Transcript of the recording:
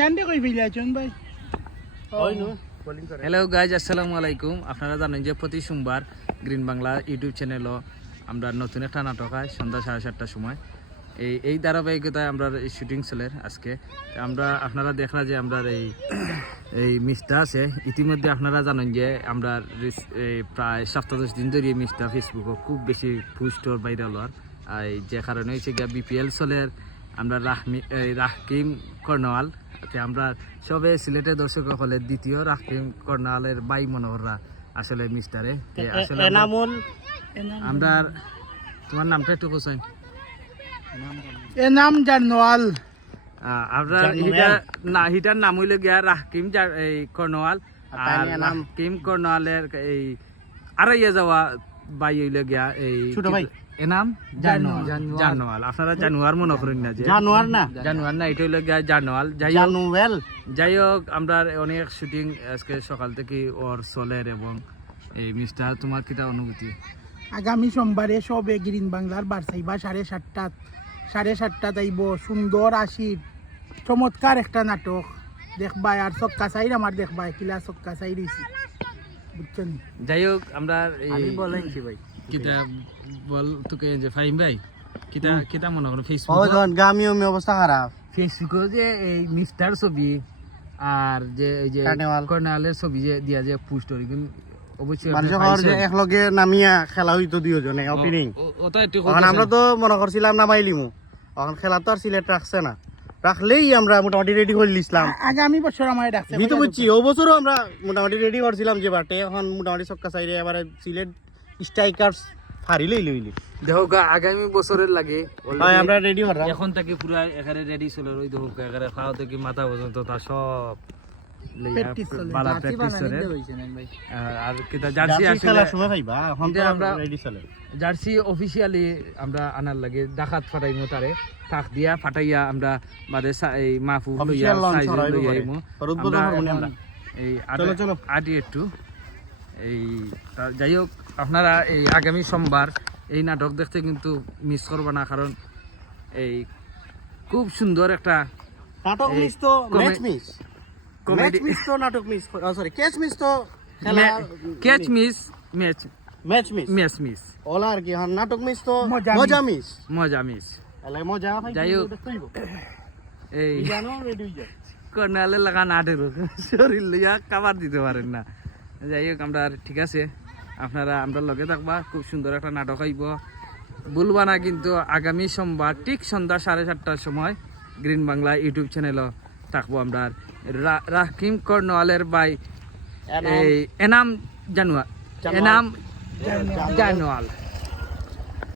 জানতে কই ফেলাইছেন ভাই? হ্যালো গাইজ আসসালামু আলাইকুম। আপনারা জানেন যে প্রতি সোমবার গ্রিন বাংলা ইউটিউব চ্যানেলও আমরা নতুন একটা নাটক হয় সন্ধ্যা সাড়ে সাতটার সময়। এই এই ধারাবাহিকতায় আমরা এই শুটিং চলের আজকে। আমরা আপনারা দেখলা যে আমরা এই এই মিসটা আছে। ইতিমধ্যে আপনারা জানেন যে আমরা এই প্রায় সপ্তাদশ দিন ধরে এই মিসটা ফেসবুকে খুব বেশি পুস্টর বাইরে হওয়ার। আর এই যে কারণে হয়েছে গিয়া বিপিএল চলের আমরা রাহমি এই রাহকিম কর্নওয়াল তে আমরা সবে সিলেটের দর্শক হলে দ্বিতীয় রাহকিম কর্নওয়ালের বাই মনোহররা আসলে মিস্টারে আসলে আমরা- এনামুল। আমরা তোমার নামটা একটু কোথায় এ নাম জানোয়াল জানুয়াল। হিটা না হিটার নাম হইলে গিয়া রাহকিম এই কর্নওয়াল আর? রাহকিম কর্নওয়ালের এই আড়াইয়া যাওয়া বাই হইলে গিয়া এই ছোট ভাই? এনাম জানুয়াল। জানুয়াল। আপনারা জানুয়ার মনে করেন না যে। জানোয়ার না? জানুয়ার না এটা হইলে গিয়া জানুয়াল। যাই হোক যাই হোক আমরা অনেক শুটিং আজকে সকাল থেকে ওর চলের এবং এই মিস্টার তোমার কিটা অনুভূতি? আগামী সোমবারে সবে গ্রিন বাংলার বারসাইবা সাড়ে সাতটাত সাড়ে সাতটাত আইব সুন্দর আশির চমৎকার একটা নাটক। দেখবা আর চক্কা চাইর আমার দেখবা কিলা চাই রয়েছি বুঝছেন? যাই হোক আমরা এই আমি বলেছি ভাই? কিতা বল তোকে যে ফাইম ভাই কিতা কিতা মনে করো ফেসবুক যখন অবস্থা খারাপ। ফেসবুকে যে এই মিস্টার ছবি আর যে এই যে কার্নিভাল। কর্নালের ছবি যে দিয়া যে পোস্ট করি অবশ্যই যে একলগে নামিয়া খেলা হইতো দিও জনে ওপেনিং ও- ও- ওটা একটু তখন আমরা তো মনে করছিলাম নামাইলিমু। এখন খেলা তো আর সিলেট রাখছে না। রাখলেই আমরা মোটামুটি রেডি করে লিসলাম আগামী বছর আমার ডাকছে আমি তো বুঝছি ও বছরও আমরা মোটামুটি রেডি করছিলাম যে বাটে এখন মোটামুটি চক্কা চাইরে এবার সিলেট স্ট্রাইকার্স ফারিলেই লইলি দেখো গা, আগামী বছরের লাগে হয় আমরা রেডি করলাম এখন থেকে পুরা এখানে রেডি চলে রই দেখো এখানে খাওয়া থেকে মাথা পর্যন্ত তা সব জার্সি অফিসিয়ালি আমরা আনার লাগে ডাকাত ফাটাইমু তারে দিয়া ফাটাইয়া আমরা এই লইয়া সাইজ লইয়া। আইমু। এই। আটি একটু। এই যাই হোক আপনারা এই আগামী সোমবার এই নাটক দেখতে কিন্তু মিস করবে না কারণ এই খুব সুন্দর একটা নাটক মিস তো match miss match comedy miss তো নাটক মিস সরি ক্যাচ মিস তো খেলা catch miss match match miss match miss OLA আর কি এখন নাটক মিস তো মজা মিস মজা মিস এলাই মজা ভাই যাই হোক। এই জানো রেডি হয়ে যায় কর্নালে লাগা নাটের শরীর লইয়া কাবার দিতে পারেন না। যাই হোক আমরা ঠিক আছে। আপনারা আমরা লগে থাকবা খুব সুন্দর একটা নাটক হইব। বলবা না কিন্তু আগামী সোমবার ঠিক সন্ধ্যা সাড়ে সাতটার সময় গ্রিন বাংলা ইউটিউব চ্যানেলও থাকব আমরা। রাহিম কর্নওয়ালের বাই এই এনাম জানুয়া এনাম জানুয়াল।